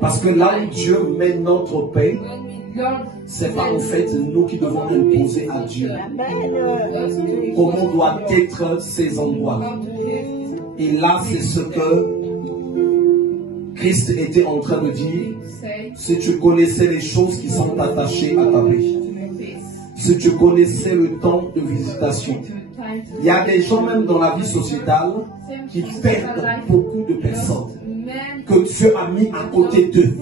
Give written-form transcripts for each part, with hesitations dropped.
Parce que là où Dieu met notre paix, c'est pas en fait nous qui devons imposer à Dieu comment doivent être ces endroits. Et là, c'est ce que Christ était en train de dire. Si tu connaissais les choses qui sont attachées à ta paix, si tu connaissais le temps de visitation. Il y a des gens même dans la vie sociétale qui perdent beaucoup de personnes que Dieu a mis à côté d'eux,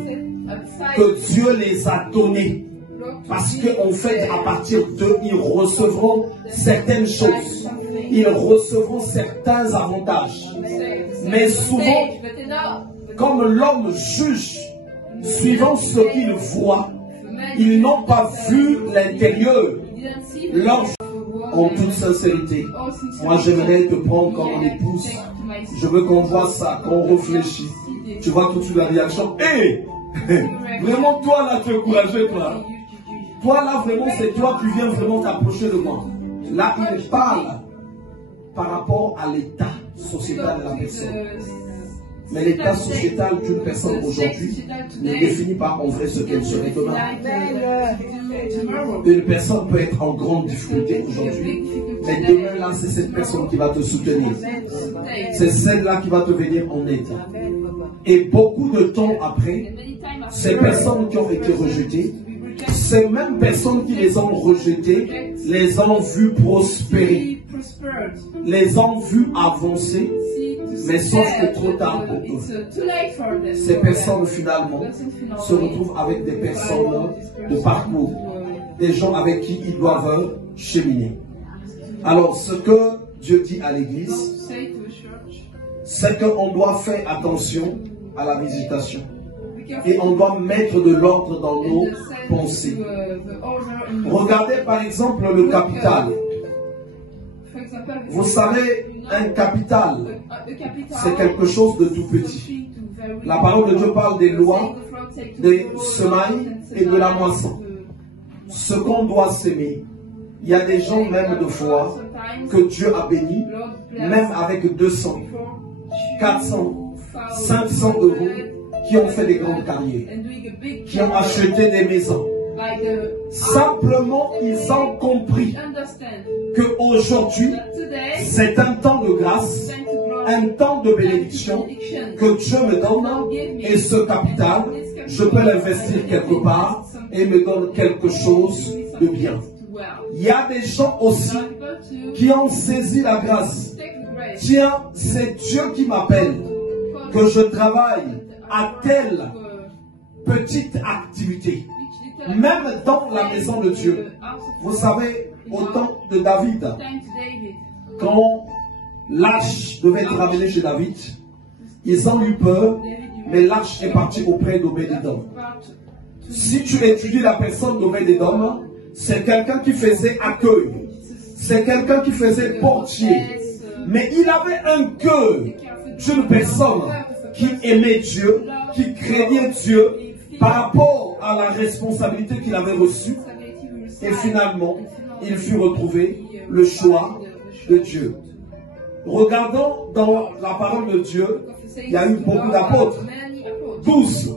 que Dieu les a donnés. Parce qu'en fait, à partir d'eux, ils recevront certaines choses. Ils recevront certains avantages. Mais souvent, comme l'homme juge, suivant ce qu'il voit, ils n'ont pas vu l'intérieur. En toute sincérité, moi j'aimerais te prendre comme mon épouse. Je veux qu'on voit ça, qu'on réfléchit. Tu vois tout de suite la réaction. Hé, vraiment toi là tu es courageux toi. Toi là vraiment c'est toi qui viens vraiment t'approcher de moi. Là il parle par rapport à l'état sociétal de la personne. Mais l'état sociétal d'une personne aujourd'hui ne définit pas en vrai ce qu'elle serait demain. Une personne peut être en grande difficulté aujourd'hui, mais demain là c'est cette personne qui va te soutenir. C'est celle-là qui va te venir en aide. Et beaucoup de temps après, ces personnes qui ont été rejetées, ces mêmes personnes qui les ont rejetées, les ont vues prospérer, les ont vues avancer. Mais sauf que trop tard pour eux. Ces personnes finalement se retrouvent avec des personnes de parcours, des gens avec qui ils doivent cheminer. Alors ce que Dieu dit à l'église, c'est qu'on doit faire attention à la visitation. Et on doit mettre de l'ordre dans nos pensées. Regardez par exemple le capital. Vous savez, un capital, c'est quelque chose de tout petit. La parole de Dieu parle des lois, des semailles et de la moisson. Ce qu'on doit s'aimer. Il y a des gens même de foi que Dieu a béni, même avec 200, 400, 500 euros, qui ont fait des grandes carrières, qui ont acheté des maisons. Simplement, ils ont compris qu'aujourd'hui, c'est un temps de grâce, un temps de bénédiction que Dieu me donne, et ce capital, je peux l'investir quelque part et me donne quelque chose de bien. Il y a des gens aussi qui ont saisi la grâce. Tiens, c'est Dieu qui m'appelle, que je travaille à telle petite activité. Même dans la maison de Dieu. Vous savez, au temps de David, quand l'arche devait être ramenée chez David, ils ont eu peur, mais l'arche est partie auprès d'Obed-Édom. Si tu étudies la personne d'Obed-Édom, c'est quelqu'un qui faisait accueil, c'est quelqu'un qui faisait portier, mais il avait un cœur d'une personne qui aimait Dieu, qui craignait Dieu, par rapport à la responsabilité qu'il avait reçue, et finalement, il fut retrouvé le choix de Dieu. Regardons dans la parole de Dieu, il y a eu beaucoup d'apôtres, 12.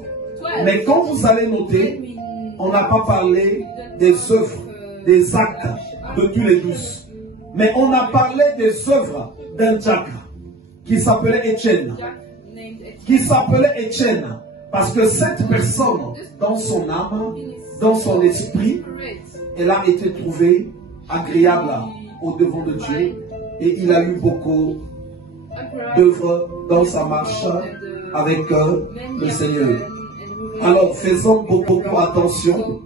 Mais quand vous allez noter, on n'a pas parlé des œuvres, des actes de tous les 12. Mais on a parlé des œuvres d'un diacre qui s'appelait Étienne. Parce que cette personne, dans son âme, dans son esprit, elle a été trouvée agréable au devant de Dieu. Et il a eu beaucoup d'œuvres dans sa marche avec le Seigneur. Alors, faisons beaucoup attention.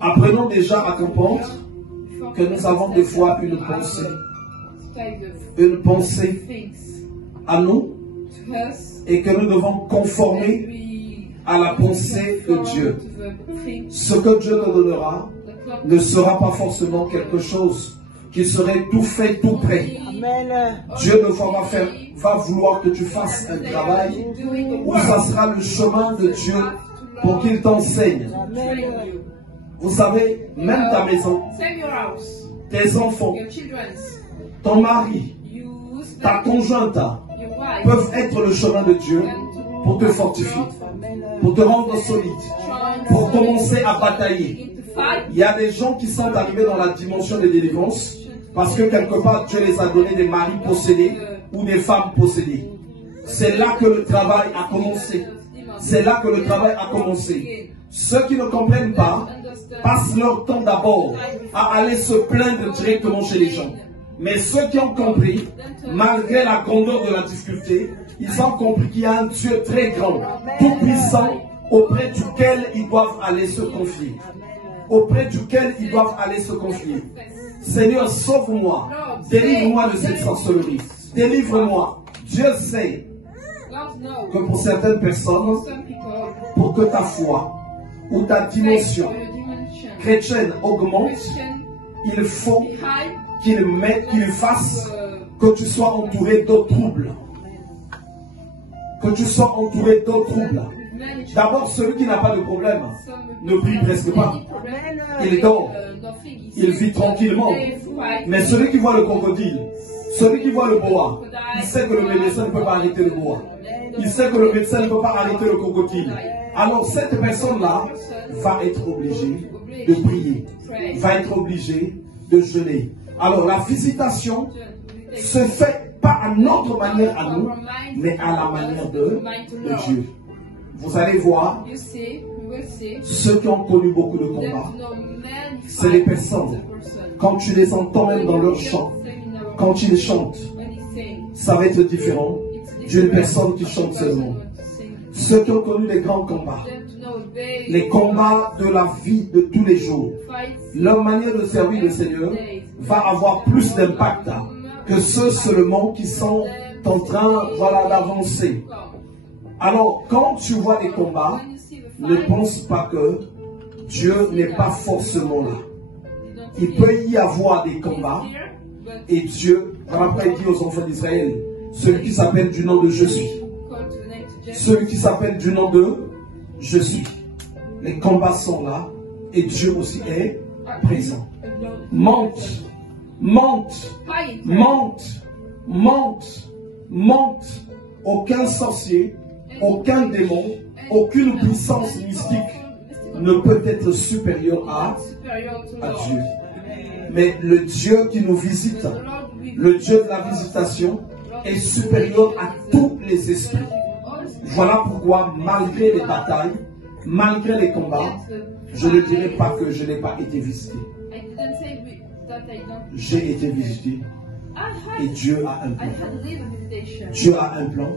Apprenons déjà à comprendre que nous avons des fois une pensée à nous, et que nous devons conformer à la pensée de Dieu. Ce que Dieu te donnera ne sera pas forcément quelque chose qui serait tout fait, tout prêt. Dieu ne va vouloir que tu fasses un travail où ça sera le chemin de Dieu pour qu'il t'enseigne. Vous savez, même ta maison, tes enfants, ton mari, ta conjointe peuvent être le chemin de Dieu pour te fortifier, pour te rendre solide, pour commencer à batailler. Il y a des gens qui sont arrivés dans la dimension de délivrance parce que quelque part Dieu les a donné des maris possédés ou des femmes possédées. C'est là que le travail a commencé. C'est là que le travail a commencé. Ceux qui ne comprennent pas passent leur temps d'abord à aller se plaindre directement chez les gens. Mais ceux qui ont compris, malgré la grandeur de la difficulté, ils ont compris qu'il y a un Dieu très grand, tout puissant, auprès duquel ils doivent aller se confier. Auprès duquel ils doivent aller se confier. Seigneur, sauve-moi, délivre-moi de cette sorcellerie, délivre-moi. Dieu sait que pour certaines personnes, pour que ta foi ou ta dimension chrétienne augmente, il faut qu'il fasse que tu sois entouré d'autres troubles. Que tu sois entouré d'autres troubles. D'abord, celui qui n'a pas de problème ne prie presque pas. Il dort. Il vit tranquillement. Mais celui qui voit le crocodile, celui qui voit le boa, il sait que le médecin ne peut pas arrêter le boa. Il sait que le médecin ne peut pas arrêter le crocodile. Alors cette personne-là va être obligée de prier, va être obligée de jeûner. Alors la visitation se fait pas à notre manière à nous, mais à la manière de Dieu. Vous allez voir, ceux qui ont connu beaucoup de combats, c'est les personnes, quand tu les entends même dans leur chant, quand ils chantent, ça va être différent d'une personne qui chante seulement. Ceux qui ont connu les grands combats, les combats de la vie de tous les jours, leur manière de servir le Seigneur va avoir plus d'impact que ceux seulement qui sont en train, voilà, d'avancer. Alors, quand tu vois des combats, ne pense pas que Dieu n'est pas forcément là. Il peut y avoir des combats et Dieu, voilà pourquoi il dit aux enfants d'Israël, celui qui s'appelle du nom de je suis. Celui qui s'appelle du nom de je suis. Les combats sont là et Dieu aussi est présent. Monte, monte, monte, monte, monte. Aucun sorcier, aucun démon, aucune puissance mystique ne peut être supérieur à Dieu. Mais le Dieu qui nous visite, le Dieu de la visitation, est supérieur à tous les esprits. Voilà pourquoi, malgré les batailles, malgré les combats, je ne dirais pas que je n'ai pas été visité. J'ai été visité. Et Dieu a un plan. Dieu a un plan.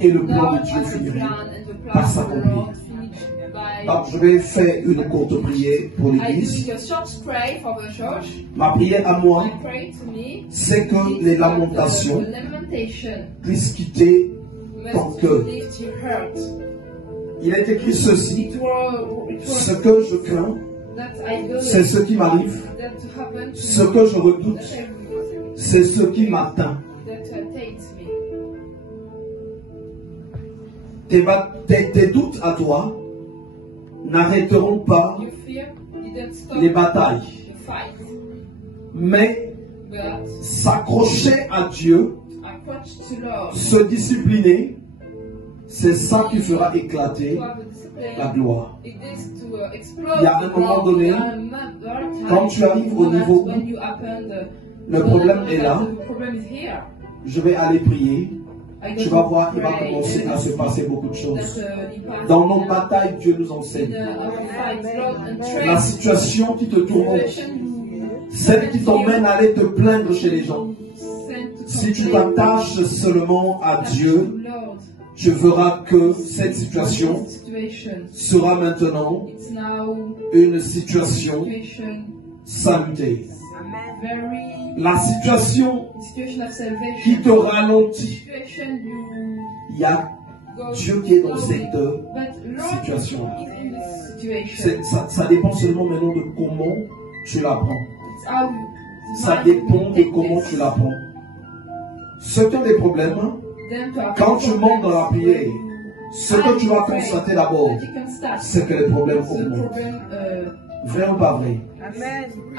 Et le plan de Dieu finira par s'accomplir. Donc, je vais faire une courte prière pour l'Église. Ma prière à moi, c'est que les lamentations puissent quitter ton cœur. Il est écrit ceci: ce que je crains, c'est ce qui m'arrive. Ce que je redoute, c'est ce qui m'atteint. Tes doutes à toi n'arrêteront pas les batailles. Mais s'accrocher à Dieu, se discipliner, c'est ça qui fera éclater la gloire. Il y a un moment donné, quand tu arrives au niveau où le problème est là, je vais aller prier. Tu vas voir, il va commencer à se passer beaucoup de choses. Dans nos batailles, Dieu nous enseigne. La situation qui te tourmente, celle qui t'emmène à aller te plaindre chez les gens. Si tu t'attaches seulement à Dieu, tu verras que cette situation sera maintenant une situation salutaire. La situation qui te ralentit, il y a Dieu qui est dans cette situation. Ça dépend seulement maintenant de comment tu la prends. Ça dépend de comment tu la prends. Ceux qui ont des problèmes, quand tu montes dans la prière, ce que tu vas constater d'abord, c'est que les problèmes augmentent. Vrai ou pas vrai?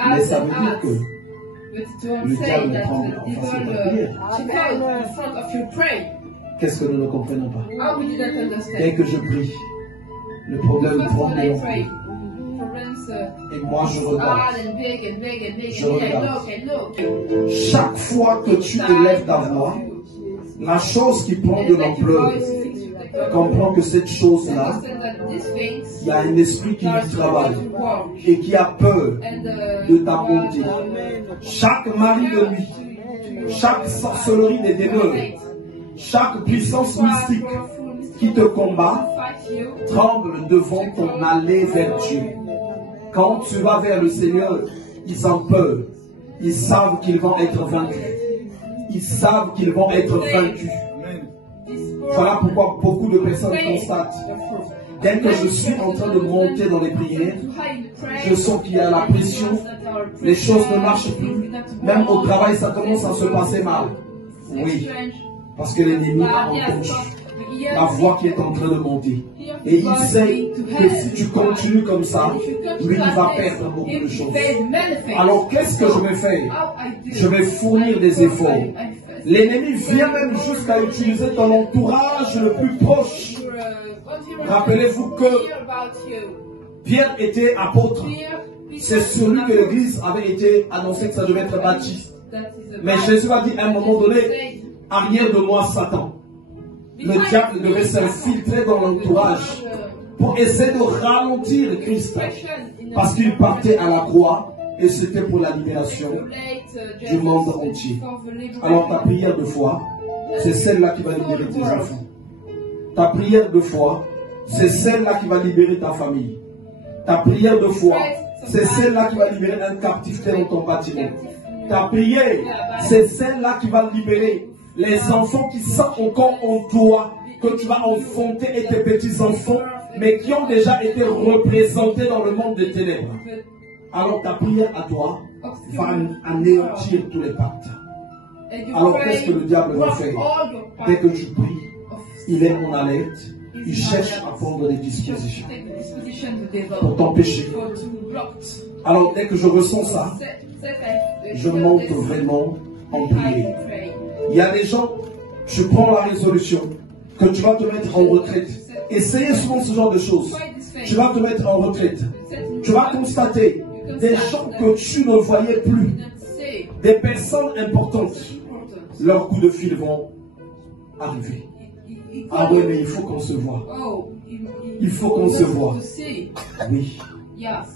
Mais ça veut dire que le diable prend en face de ta prière. Qu'est-ce que nous ne comprenons pas? Dès que je prie, le problème prend de l'ampleur. Et moi je regarde. Je regarde. Chaque fois que tu élèves ta voix, la chose qui prend de l'ampleur, comprends que cette chose-là, il y a un esprit qui y travaille et qui a peur de ta bonté. Chaque mari de nuit, chaque sorcellerie des démons, chaque puissance mystique qui te combat, tremble devant ton aller vers Dieu. Quand tu vas vers le Seigneur, ils ont peur. Ils savent qu'ils vont être vaincus. Ils savent qu'ils vont être vaincus. Voilà pourquoi beaucoup de personnes constatent. Dès que je suis en train de monter dans les prières, je sens qu'il y a la pression, les choses ne marchent plus. Même au travail, ça commence à se passer mal. Oui, parce que l'ennemi a entendu la voix qui est en train de monter. Et il sait que si tu continues comme ça, lui, il va perdre beaucoup de choses. Alors, qu'est-ce que je vais faire? Je vais fournir des efforts. L'ennemi vient même jusqu'à utiliser ton entourage le plus proche. Rappelez-vous que Pierre était apôtre. C'est sur lui que l'Église avait été annoncée que ça devait être bâti. Mais Jésus a dit à un moment donné, arrière de moi Satan. Le diable devait s'infiltrer dans l'entourage pour essayer de ralentir Christ. Parce qu'il partait à la croix et c'était pour la libération du monde entier. Alors ta prière de foi, c'est celle-là qui va libérer tes enfants. Ta prière de foi, c'est celle-là qui va libérer ta famille. Ta prière de foi, c'est celle-là qui va libérer un captivité dans ton bâtiment. Ta prière, c'est celle-là qui va libérer les enfants qui sont encore en toi, que tu vas enfanter, et tes petits-enfants, mais qui ont déjà été représentés dans le monde des ténèbres. Alors ta prière à toi va anéantir tous les pactes. Alors qu'est-ce que le diable va faire? Dès que tu pries, il est en alerte, il cherche à prendre des dispositions pour t'empêcher. Alors dès que je ressens ça, je monte vraiment en prière. Il y a des gens, tu prends la résolution que tu vas te mettre en retraite. Essayez souvent ce genre de choses. Tu vas te mettre en retraite. Tu vas constater des gens que tu ne voyais plus, des personnes importantes. Leurs coups de fil vont arriver. Ah oui, mais il faut qu'on se voit. Il faut qu'on se voit. Oui.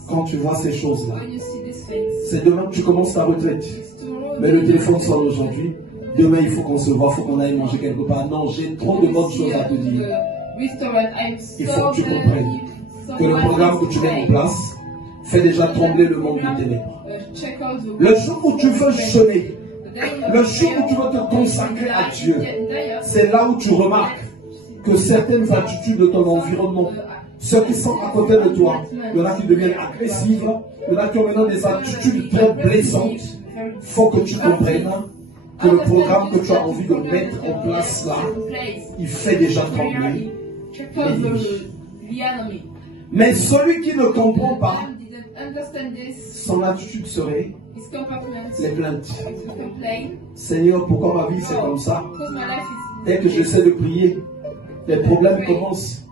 Quand tu vois ces choses-là, c'est demain que tu commences ta retraite. Mais le téléphone sonne aujourd'hui. Demain, il faut qu'on se voit, il faut qu'on aille manger quelque part. Non, j'ai trop de bonnes choses à te dire. Il faut que tu comprennes que le programme que tu mets en place fait déjà trembler le monde des ténèbres. Le jour où tu veux jeûner, le jour où tu veux te consacrer à Dieu, c'est là où tu remarques que certaines attitudes de ton environnement, ceux qui sont à côté de toi, il y en a qui deviennent agressifs, il y en a qui ont maintenant des attitudes très blessantes. Il faut que tu comprennes que le programme que tu as envie de mettre en place là, il fait déjà trembler l'ennemi. Mais celui qui ne comprend pas, son attitude serait les plaintes. Seigneur, pourquoi ma vie c'est comme ça? Dès que j'essaie de prier, les problèmes commencent.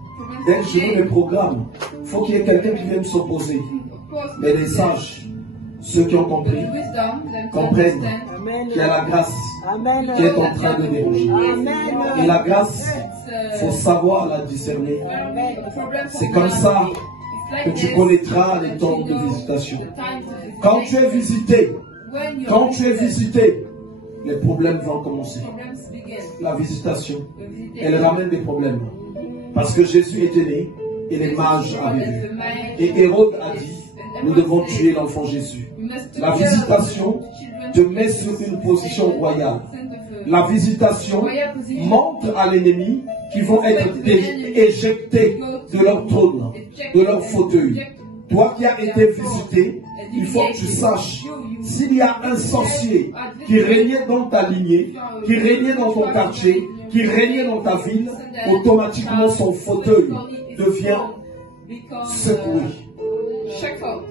Dès que je veux les programmes, il faut qu'il y ait quelqu'un qui vienne s'opposer. Mais les sages, ceux qui ont compris, comprennent qu'il y a la grâce qui est en train de déroger. Et la grâce, il faut savoir la discerner. C'est comme ça que tu connaîtras les temps de visitation. Quand tu es visité, les problèmes vont commencer. La visitation, elle ramène des problèmes. Parce que Jésus était né et les mages avaient vu. Et Hérode a dit, nous devons tuer l'enfant Jésus. La visitation te met sur une position royale. La visitation montre à l'ennemi qu'ils vont être éjectés de leur trône, de leur fauteuil. Toi qui as été visité, il faut que tu saches, s'il y a un sorcier qui régnait dans ta lignée, qui régnait dans ton quartier, qui régnait dans ta ville, automatiquement son fauteuil devient secoué.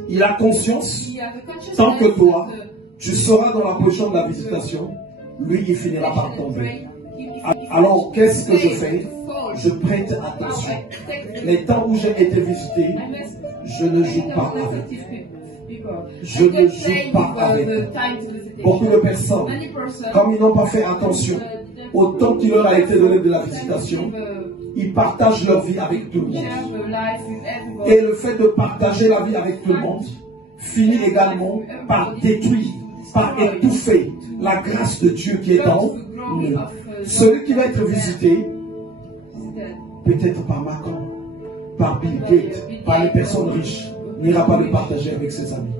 Il a conscience, tant que toi, tu seras dans la position de la visitation, lui, il finira par tomber. Alors, qu'est-ce que je fais? Je prête attention. Les temps où j'ai été visité, je ne joue pas avec. Je ne joue pas avec. Beaucoup de personnes, comme ils n'ont pas fait attention au temps qui leur a été donné de la visitation, ils partagent leur vie avec tout le monde. Et le fait de partager la vie avec tout le monde finit également par détruire, par étouffer la grâce de Dieu qui est en nous. Celui qui va être visité, peut-être par Macron, par Bill Gates, par les personnes riches, n'ira pas le partager avec ses amis.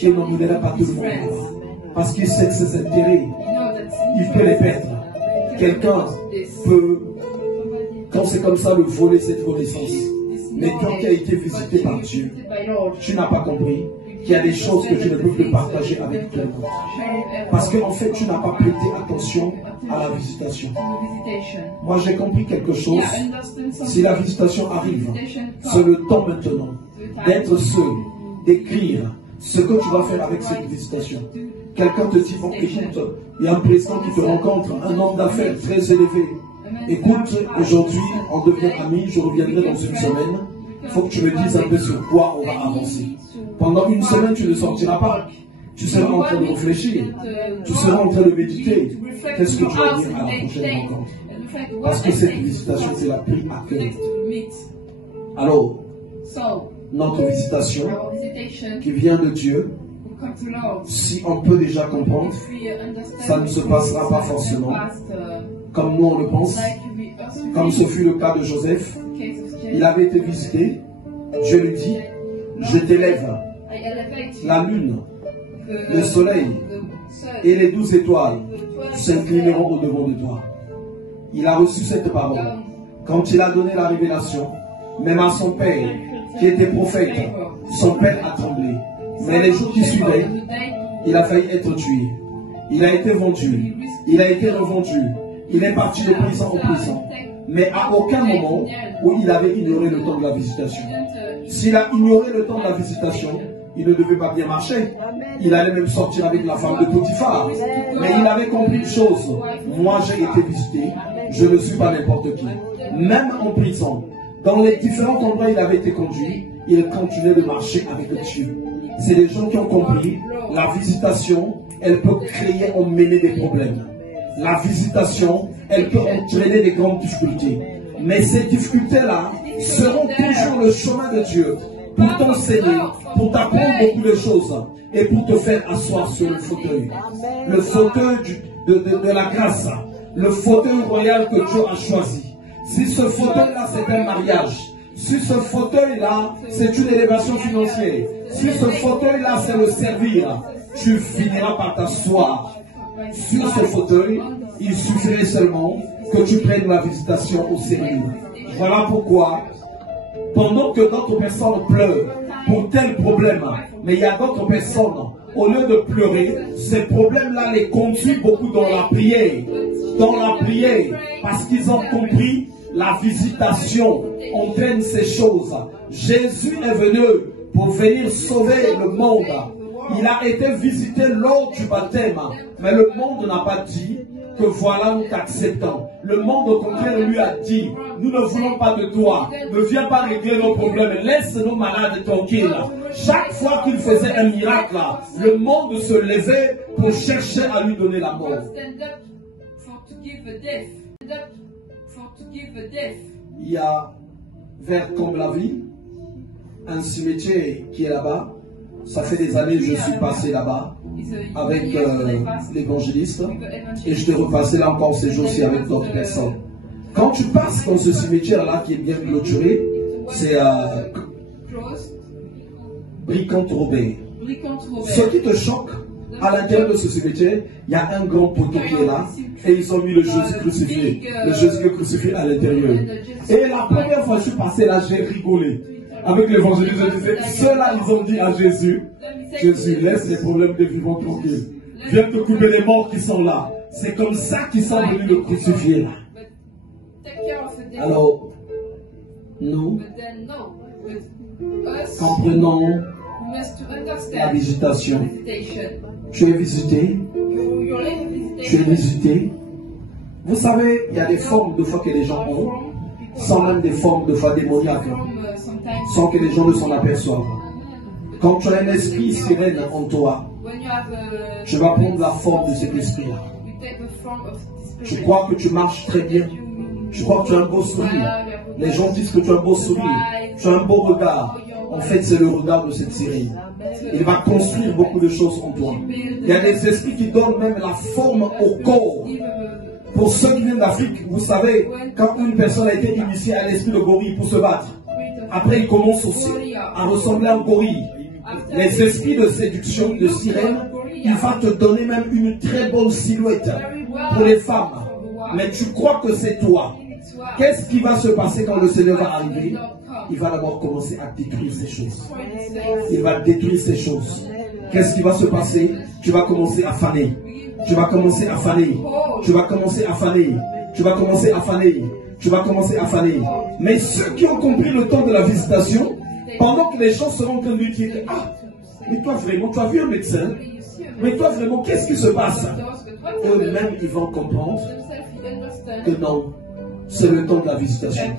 Et n'emmènera pas tout le monde là-bas. Parce qu'il sait que ses intérêts, il peut les perdre. Quelqu'un peut, quand c'est comme ça, le voler cette connaissance. Mais quand tu as été visité par Dieu, tu n'as pas compris qu'il y a des choses que tu ne peux plus partager avec tout le monde. Parce qu'en fait, tu n'as pas prêté attention à la visitation. Moi, j'ai compris quelque chose. Si la visitation arrive, c'est le temps maintenant d'être seul, d'écrire ce que tu vas faire avec cette visitation. Quelqu'un te dit, bon, écoute, il y a un président qui te rencontre, un homme d'affaires très élevé. Écoute, aujourd'hui, on devient amis, je reviendrai dans une semaine. Il faut que tu me dises un peu sur quoi on va avancer. Pendant une semaine, tu ne sortiras pas. Tu seras en train de réfléchir. Tu seras en train de méditer. Qu'est-ce que tu vas dire à la prochaine rencontre? Parce que cette visitation, c'est la prise à cœur. Alors, notre visitation qui vient de Dieu, si on peut déjà comprendre, ça ne se passera pas forcément comme nous on le pense, comme ce fut le cas de Joseph. Il avait été visité, Dieu lui dit, je t'élève la lune, le soleil et les 12 étoiles s'inclineront au devant de toi. Il a reçu cette parole. Quand il a donné la révélation, même à son père, qui était prophète, son père a tremblé. Mais les jours qui suivaient, il a failli être tué. Il a été vendu. Il a été revendu. Il est parti de prison en prison. Mais à aucun moment où il avait ignoré le temps de la visitation. S'il a ignoré le temps de la visitation, il ne devait pas bien marcher. Il allait même sortir avec la femme de Potiphar. Mais il avait compris une chose. Moi, j'ai été visité. Je ne suis pas n'importe qui. Même en prison, dans les différents endroits où il avait été conduit, il continuait de marcher avec Dieu. C'est des gens qui ont compris. La visitation, elle peut créer, emmener des problèmes. La visitation, elle peut entraîner des grandes difficultés. Mais ces difficultés-là seront toujours le chemin de Dieu pour t'enseigner, pour t'apprendre beaucoup de choses et pour te faire asseoir sur le fauteuil. Le fauteuil de la grâce, le fauteuil royal que Dieu a choisi. Si ce fauteuil-là, c'est un mariage, si ce fauteuil-là, c'est une élévation financière, si ce fauteuil-là, c'est le servir, tu finiras par t'asseoir sur ce fauteuil. Il suffirait seulement que tu prennes la visitation au sérieux. Voilà pourquoi, pendant que d'autres personnes pleurent pour tel problème, mais il y a d'autres personnes, au lieu de pleurer, ces problèmes-là les conduisent beaucoup dans la prière. Dans la prière, parce qu'ils ont compris, la visitation entraîne ces choses. Jésus est venu pour venir sauver le monde. Il a été visité lors du baptême, mais le monde n'a pas dit que voilà, nous t'acceptons. Le monde au contraire lui a dit, nous ne voulons pas de toi, ne viens pas régler nos problèmes, laisse nos malades tranquilles. Chaque fois qu'il faisait un miracle, le monde se levait pour chercher à lui donner la mort. Il y a vers Comblavie, un cimetière qui est là-bas. Ça fait des années que je suis passé là-bas avec l'évangéliste et je te repassais là encore ces jours-ci avec d'autres personnes. Quand tu passes dans ce cimetière-là qui est bien clôturé, c'est Bricante-Robert. Ce qui te choque, à l'intérieur de ce cimetière, il y a un grand poteau qui est là et ils ont mis le Jésus crucifié. Le Jésus crucifié à l'intérieur. Et la première fois que je suis passé là, j'ai rigolé. Avec l'évangéliste, je disais, ceux-là, ils ont dit à Jésus, Jésus, laisse les problèmes des vivants tranquilles. Viens te couper les morts qui sont là. C'est comme ça qu'ils sont venus le crucifier là. Alors, nous comprenons la visitation. Tu es visité. Tu es visité. Vous savez, il y a des formes de foi que les gens ont, sans même des formes de foi démoniaques, sans que les gens ne s'en aperçoivent. Quand tu as un esprit sirène en toi, tu vas prendre la forme de cet esprit-là. Tu crois que tu marches très bien. Tu crois que tu as un beau sourire. Les gens disent que tu as un beau sourire. Tu as un beau regard. En fait, c'est le regard de cette sirène. Il va construire beaucoup de choses en toi. Il y a des esprits qui donnent même la forme au corps. Pour ceux qui viennent d'Afrique, vous savez, quand une personne a été initiée à l'esprit de gorille pour se battre, après il commence aussi à ressembler à un gorille. Les esprits de séduction, de sirène, il va te donner même une très bonne silhouette pour les femmes. Mais tu crois que c'est toi. Qu'est-ce qui va se passer quand le Seigneur va arriver? Il va d'abord commencer à détruire ces choses. Il va détruire ces choses. Qu'est-ce qui va se passer? Tu vas commencer à faner. Tu vas commencer à faner. Tu vas commencer à faner. Tu vas commencer à faner. Tu vas commencer à faner. Mais ceux qui ont compris le temps de la visitation, pendant que les gens seront en train de lui dire, ah, mais toi vraiment, tu as vu un médecin? Mais toi vraiment, qu'est-ce qui se passe? Eux-mêmes, ils vont comprendre que non, c'est le temps de la visitation.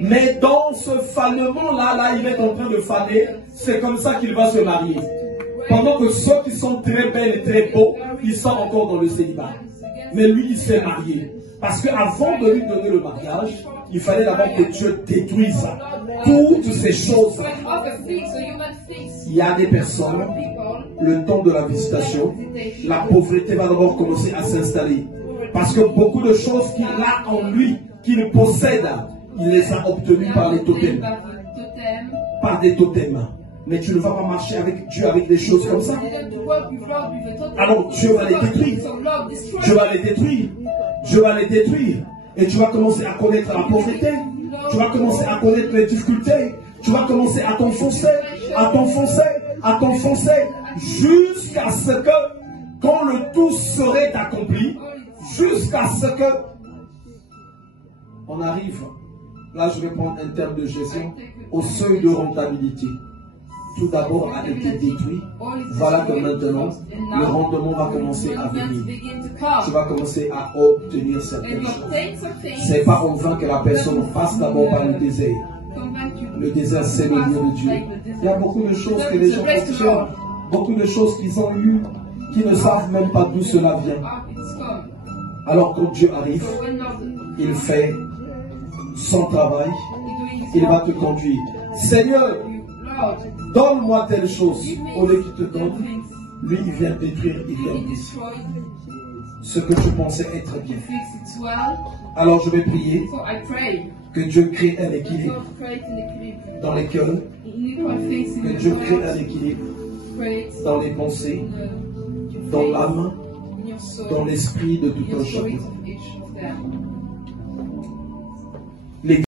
Mais dans ce fanement-là, il est en train de faner, c'est comme ça qu'il va se marier. Pendant que ceux qui sont très belles et très beaux, ils sont encore dans le célibat. Mais lui, il s'est marié. Parce qu'avant de lui donner le mariage, il fallait d'abord que Dieu détruise toutes ces choses. Il y a des personnes, le temps de la visitation, la pauvreté va d'abord commencer à s'installer. Parce que beaucoup de choses qu'il a en lui, qu'il possède, il les a obtenues par les totems. Par des totems. Mais tu ne vas pas marcher avec Dieu avec des choses comme ça. Alors Dieu va les détruire. Dieu va les détruire. Dieu va les détruire. Et tu vas commencer à connaître la pauvreté. Tu vas commencer à connaître les difficultés. Tu vas commencer à t'enfoncer, à t'enfoncer, à t'enfoncer, jusqu'à ce que, quand le tout serait accompli, jusqu'à ce que on arrive, là je vais prendre un terme de gestion, au seuil de rentabilité. Tout d'abord a été détruit. Voilà que maintenant, le rendement va commencer à venir. Tu vas commencer à obtenir certaines choses. Ce n'est pas en vain que la personne passe d'abord par le désert. Le désert, c'est le lieu de Dieu. Il y a beaucoup de choses que les gens obtiennent, beaucoup de choses qu'ils ont eues, qui ne savent même pas d'où cela vient. Alors quand Dieu arrive, il fait son travail, il va te conduire. Seigneur, donne-moi telle chose. Au lieu qu'il te donne, lui il vient détruire, il vient détruire ce que tu pensais être bien. Alors je vais prier que Dieu crée un équilibre dans les cœurs, que Dieu crée un équilibre dans les pensées, dans l'âme, dans l'esprit de tout un chacun.